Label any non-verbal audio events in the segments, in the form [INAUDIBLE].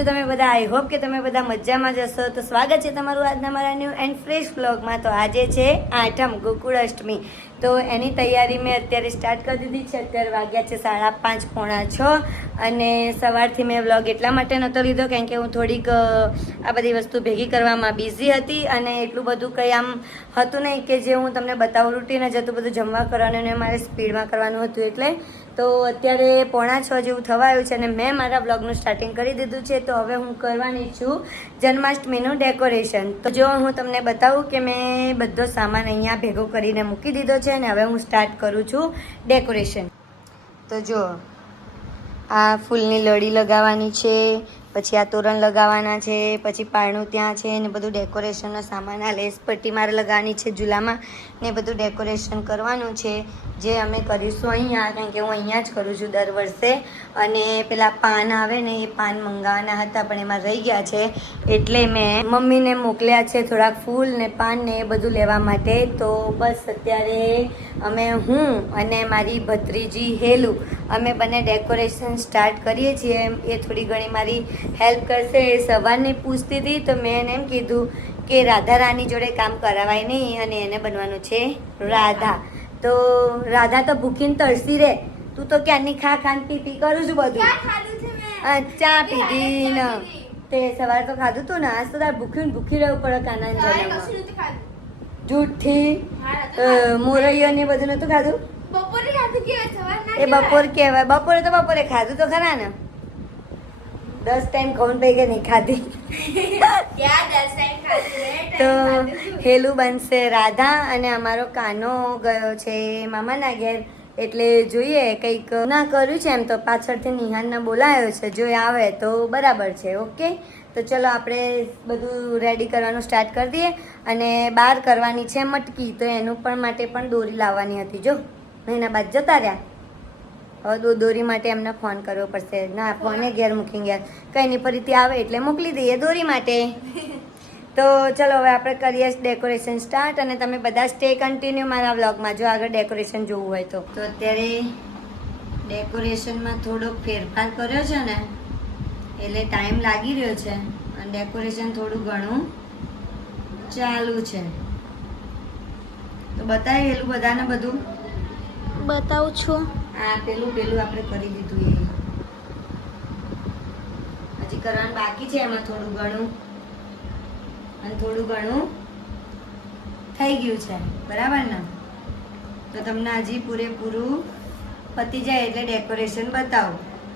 છો તમે બધા. આઈ હોપ કે તમે બધા મજામાં જ હશો. તો સ્વાગત છે તમારું આજના મારા ન્યૂ એન્ડ ફ્રેશ બ્લોગમાં તો આજે છે આઠમ ગોકુળ અષ્ટમી. તો એની તૈયારી મેં અત્યારે સ્ટાર્ટ કરી દીધી છે. અત્યારે વાગ્યા છે સાડા પાંચ, પોણા છ. અને સવારથી મેં વ્લોગ એટલા માટે નહોતો લીધો કારણ કે હું થોડીક આ બધી વસ્તુ ભેગી કરવામાં બિઝી હતી અને એટલું બધું કંઈ આમ હતું નહીં કે જે હું તમને બતાવું રૂટીન જ હતું. બધું જમવા કરવાનું અને મારે સ્પીડમાં કરવાનું હતું એટલે. તો અત્યારે પોણા છ જેવું થવા આવ્યું છે અને મેં મારા બ્લોગનું સ્ટાર્ટિંગ કરી દીધું છે. તો હવે હું કરવાની છું જન્માષ્ટમીનું ડેકોરેશન તો જો હું તમને બતાવું કે મેં બધો સામાન અહીંયા ભેગો કરીને મૂકી દીધો છે. અને હવે હું સ્ટાર્ટ કરું છું ડેકોરેશન તો જો, આ ફૂલની લડી લગાવવાની છે, પછી આ તોરણ લગાવવાના છે, પછી પારણું ત્યાં છે ને બધું ડેકોરેશનનો સામાન આ લેસ પટ્ટી મારે લગાવવાની છે ઝૂલામાં ને બધું ડેકોરેશન કરવાનું છે, જે અમે કરીશું અહીંયા, કારણ કે હું અહીંયા જ કરું છું દર વર્ષે. અને પેલા પાન આવે ને એ પાન મંગાવવાના હતા, પણ એમાં રહી ગયા છે. એટલે મેં મમ્મીને મોકલ્યા છે થોડાક ફૂલ ને પાન ને એ બધું લેવા માટે. તો બસ અત્યારે અમે હું અને મારી ભત્રીજી હેલું, અમે બંને ડેકોરેશન સ્ટાર્ટ કરીએ છીએ. એ થોડી ઘણી મારી હેલ્પ કરશે. એ સવારની પૂછતી હતી તો મેં એને એમ કીધું કે રાધા રાની જોડે કામ કરાવાય નહીં અને એને બનવાનું છે રાધા. તો રાધા તો ભૂખીને તરસી રે. તું તો ક્યાંની ખા ખાન પી પી કરું છું બધું. ચા પીધી ને. તે સવારે તો ખાધું તું ને. આજ તો તારે ભૂખ્યું ભૂખી રહેવું પડે કાના જન્મમાં જૂઠી મોરૈયો ને બધું નતું ખાધું? એ બપોર કહેવાય બપોરે તો બપોરે ખાધું તો ખરા ને. દસ ટાઈમ કોણ ભાઈ કે નહીં ખાધી. તો હેલું બનશે રાધા અને અમારો કાનો ગયો છે મામાના ઘેર. એટલે જોઈએ કંઈક ના કર્યું છે એમ તો પાછળથી નિહાનને બોલાયો છે જો આવે તો બરાબર છે ઓકે? તો ચલો આપણે બધું રેડી કરવાનું સ્ટાર્ટ કરી દઈએ. અને બહાર કરવાની છે મટકી તો એનું પણ માટે પણ દોરી લાવવાની હતી જો. એના બાદ જતા રહ્યા. હવે દો દોરી માટે એમને ફોન કરવો પડશે. ના ફોને ઘેર મૂકી ગયા. કંઈ નહીં ફરીથી આવે એટલે મોકલી દઈએ દોરી માટે. [LAUGHS] તો ચલો હવે આપણે કરીએ ડેકોરેશન સ્ટાર્ટ અને તમે બધા સ્ટે કન્ટિન્યુ મારા વ્લોગમાં જો આગળ ડેકોરેશન જોવું હોય તો. તો અત્યારે ડેકોરેશનમાં થોડોક ફેરફાર કર્યો છે ને એટલે ટાઈમ લાગી રહ્યો છે. અને ડેકોરેશન થોડું ઘણું ચાલુ છે. તો બતાવેલું એલું બધાને બધું? બતાવું છું. આ પેલું પેલું આપણે કરી દીધું એ. હજી કરવાનું બાકી છે એમાં થોડું ઘણું. અને થોડું ઘણું થઈ ગયું છે. બરાબર ને? તો તમને હજી પૂરેપૂરું પતી જાય એટલે ડેકોરેશન બતાવો.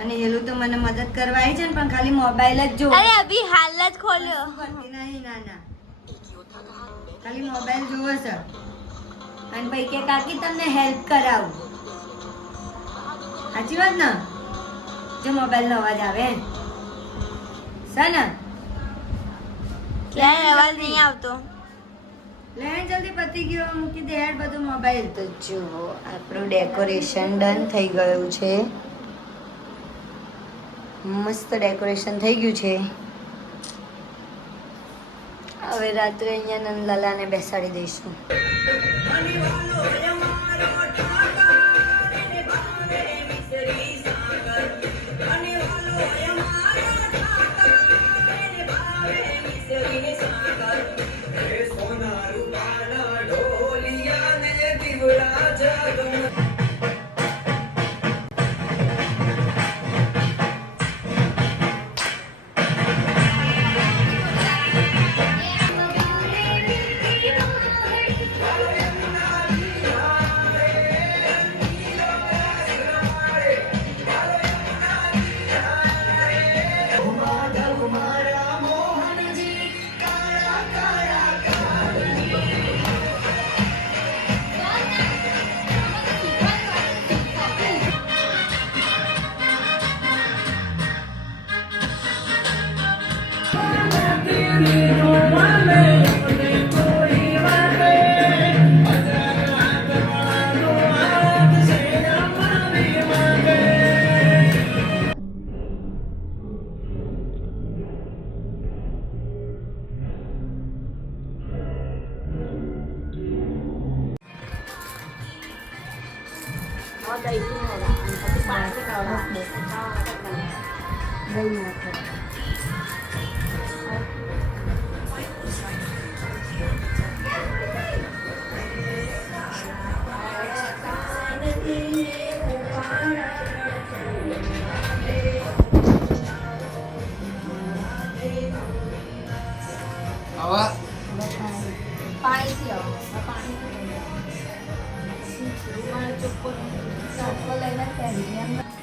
અને એલું તો મને મદદ કરવા આવી છે ને પણ ખાલી મોબાઈલ જ જો અરે અભી હાલ જ ખોલ્યો. કરતી નહીં ના ખાલી મોબાઈલ જુઓ છે. અને ભાઈ કે કાકી તમને હેલ્પ કરાવું. સાચી વાત ને? જો મોબાઈલ નો અવાજ આવે. સન? ને ક્યાંય અવાજ નહીં આવતો. લેણ જલ્દી પતી ગયો મૂકી દે યાર બધું મોબાઈલ તો જુઓ આપણું ડેકોરેશન ડન થઈ ગયું છે. મસ્ત ડેકોરેશન થઈ ગયું છે. હવે રાત્રે અહીંયા નંદલાલાને બેસાડી દઈશું. city. đây là thật Apa? Pai sih ya, apa ini? Cuma cukup, cukup lagi nanti.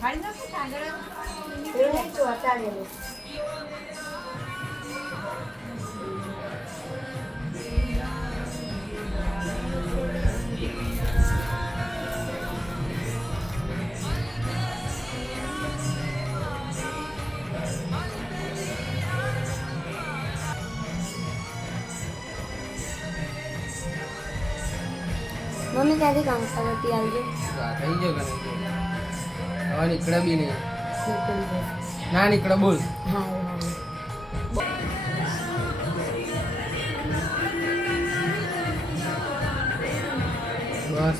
발넣고 다녀라. 오늘 좋았다, 내는. ક્યાંથી કામ કરતી આવજો થઈ ગયો કે હવે નીકળે બી નહીં. ના નીકળે બોલ. બસ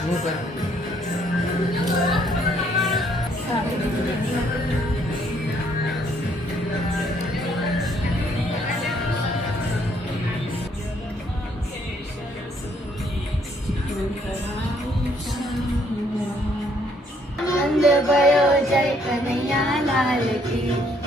હું કરતી ભયો જય કનૈયા લાલ કી.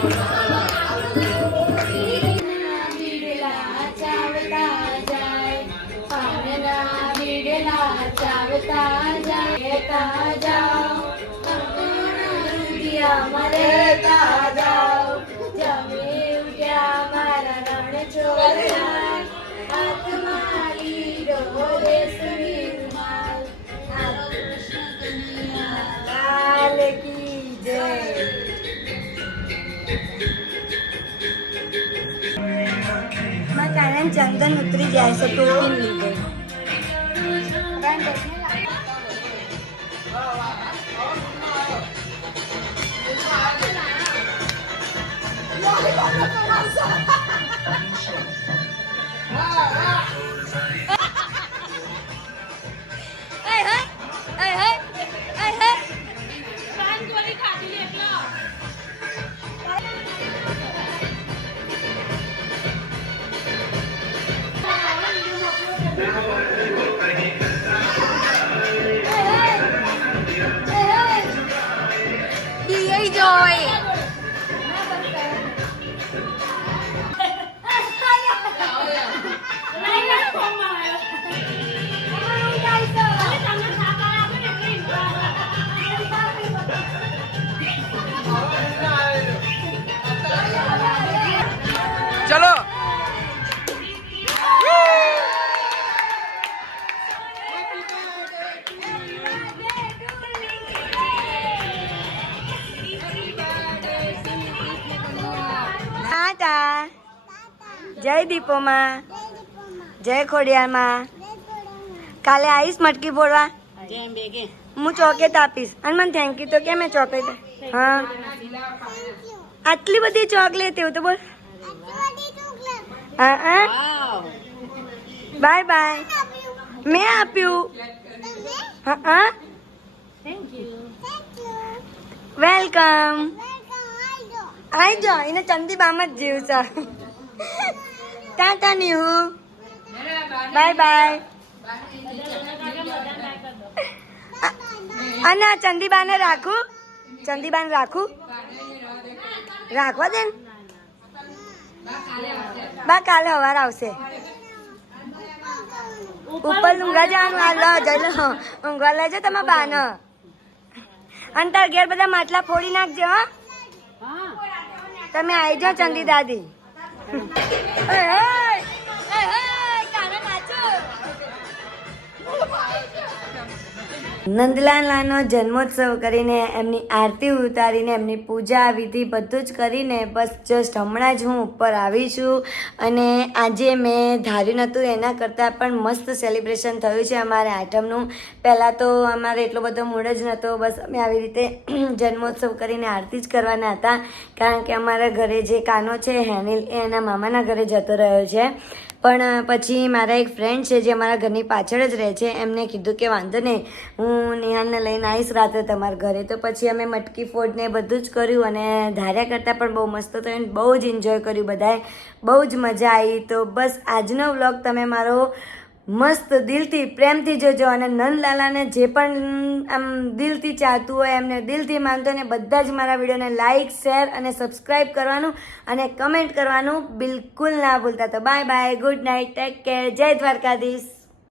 Oh, ચંદન ઉતરી જાય છે લીધે જય દીપોમાં જય ખોડિયારમાં કાલે આવીશ મટકી ફોડવા હું ચોકેટ આપીશ અને મને થેન્ક યુ તો કે મેં ચોકલેટ હા આટલી બધી ચોકલેટ એવું તો બોલ હા હા બાય બાય મેં આપ્યું હા હા વેલકમ આઈ જો એને ચંદીબામ જ જીવ છે ટાટા નીહુ બાય બાય. [LAUGHS] અને ચંદીબાને રાખું? ચંદીબાને રાખું? રાખવા દે. બા કાલે હવાર આવશે. ઉપર ઊંઘા જવાનું આ લો જલો ઊંઘવા લેજો તમે બાન. અને તાર ઘેર બધા માટલા ફોડી નાખજો હો. તમે આવી જાઓ ચંદી દાદી. Hey, hey! નંદલાલાનો જન્મોત્સવ કરીને એમની આરતી ઉતારીને એમની પૂજા વિધિ બધું જ કરીને બસ જસ્ટ હમણાં જ હું ઉપર આવી છું. અને આજે મેં ધાર્યું નહોતું, એના કરતાં પણ મસ્ત સેલિબ્રેશન થયું છે અમારે આઠમનું. પહેલાં તો અમારે એટલો બધો મૂડ જ નહોતો, બસ અમે આવી રીતે [CLEARS THROAT] જન્મોત્સવ કરીને આરતી જ કરવાના હતા. કારણ કે અમારા ઘરે જે કાનો છે, હેનિલ, એ એના મામાના ઘરે જતો રહ્યો છે. પણ પછી મારા એક ફ્રેન્ડ છે જે અમારા ઘરની પાછળ જ રહે છે, એમને કીધું કે વાંધો નહીં, હું નિહાલને લઈને આવીશ રાત્રે તમારા ઘરે. તો પછી અમે મટકી ફોડને બધું જ કર્યું અને ધાર્યા કરતાં પણ બહુ મસ્ત થયું અને બહુ જ એન્જોય કર્યું બધાએ. બહુ જ મજા આવી. તો બસ આજનો વ્લોગ તમે મારો મસ્ત દિલથી, પ્રેમથી જોજો અને નંદલાલાને જે પણ, આમ, દિલથી ચાહતું હોય, એમને દિલથી માનતો ને, બધા જ મારા વિડીયોને લાઇક શેર અને સબસ્ક્રાઈબ કરવાનું અને કમેન્ટ કરવાનું બિલકુલ ના ભૂલતા. તો bye bye good night take care Jai Dwarkadhish.